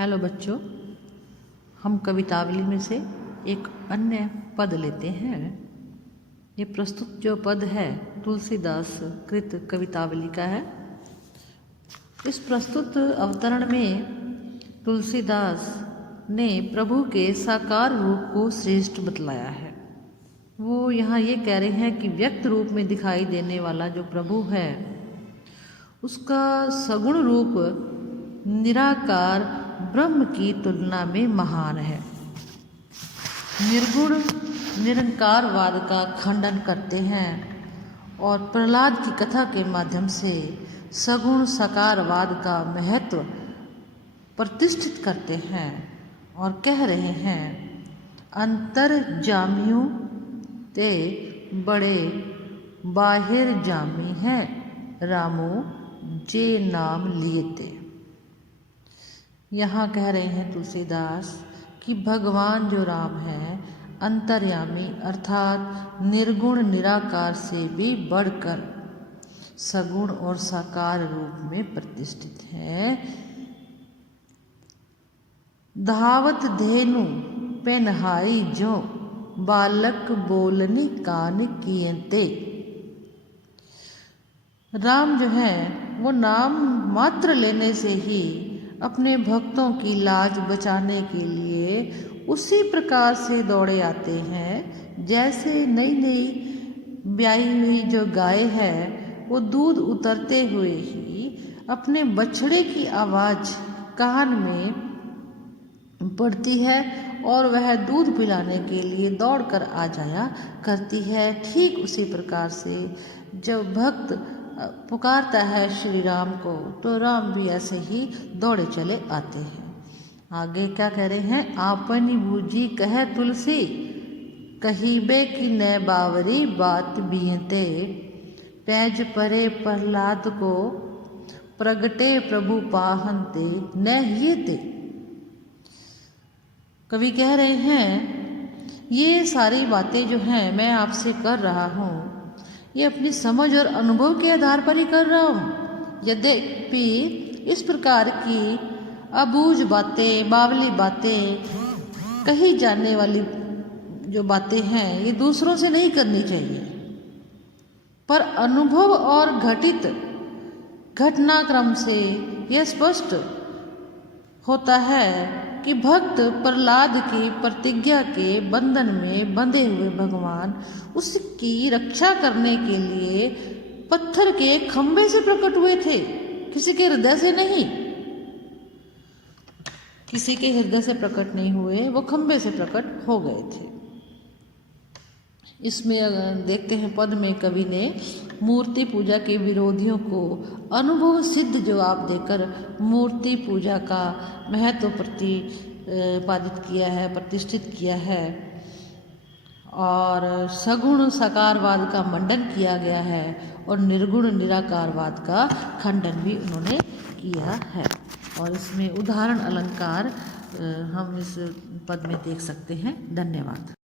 Hello बच्चों, हम कवितावली में से एक अन्य पद लेते हैं। ये प्रस्तुत जो पद है तुलसीदास कृत कवितावली का है। इस प्रस्तुत अवतरण में तुलसीदास ने प्रभु के साकार रूप को श्रेष्ठ बतलाया है। वो यहाँ ये कह रहे हैं कि व्यक्त रूप में दिखाई देने वाला जो प्रभु है उसका सगुण रूप निराकार ब्रह्म की तुलना में महान है। निर्गुण निरंकारवाद का खंडन करते हैं और प्रहलाद की कथा के माध्यम से सगुण साकारवाद का महत्व प्रतिष्ठित करते हैं और कह रहे हैं, अंतर्जामियों ते बड़े बाहिर जामी हैं, रामो जे नाम लिए ते। यहाँ कह रहे हैं तुलसीदास कि भगवान जो राम है अंतर्यामी अर्थात निर्गुण निराकार से भी बढ़कर सगुण और साकार रूप में प्रतिष्ठित है। धावत धेनु पेनहाई जो बालक बोलनी कान कियते। राम जो है वो नाम मात्र लेने से ही अपने भक्तों की लाज बचाने के लिए उसी प्रकार से दौड़े आते हैं जैसे नई नई ब्याई हुई जो गाय है वो दूध उतरते हुए ही अपने बछड़े की आवाज़ कान में पड़ती है और वह दूध पिलाने के लिए दौड़कर आ जाया करती है। ठीक उसी प्रकार से जब भक्त पुकारता है श्री राम को तो राम भी ऐसे ही दौड़े चले आते हैं। आगे क्या कह रहे हैं, आपनी बूझी कह तुलसी कहीबे की न बावरी बात बीते। पैज परे प्रहलाद को प्रगटे प्रभु पाहनते न हियते। कवि कह रहे हैं ये सारी बातें जो हैं मैं आपसे कर रहा हूँ ये अपनी समझ और अनुभव के आधार पर ही कर रहा हूँ। यद्यपि इस प्रकार की अबूझ बातें बावली बातें कही जाने वाली जो बातें हैं ये दूसरों से नहीं करनी चाहिए, पर अनुभव और घटित घटनाक्रम से यह स्पष्ट होता है कि भक्त प्रहलाद की प्रतिज्ञा के बंधन में बंधे हुए भगवान उसकी रक्षा करने के लिए पत्थर के खंभे से प्रकट हुए थे, किसी के हृदय से नहीं। किसी के हृदय से प्रकट नहीं हुए, वो खंभे से प्रकट हो गए थे। इसमें अगर देखते हैं पद में कवि ने मूर्ति पूजा के विरोधियों को अनुभव सिद्ध जवाब देकर मूर्ति पूजा का महत्व प्रतिपादित किया है, प्रतिष्ठित किया है और सगुण साकारवाद का मंडन किया गया है और निर्गुण निराकारवाद का खंडन भी उन्होंने किया है। और इसमें उदाहरण अलंकार हम इस पद में देख सकते हैं। धन्यवाद।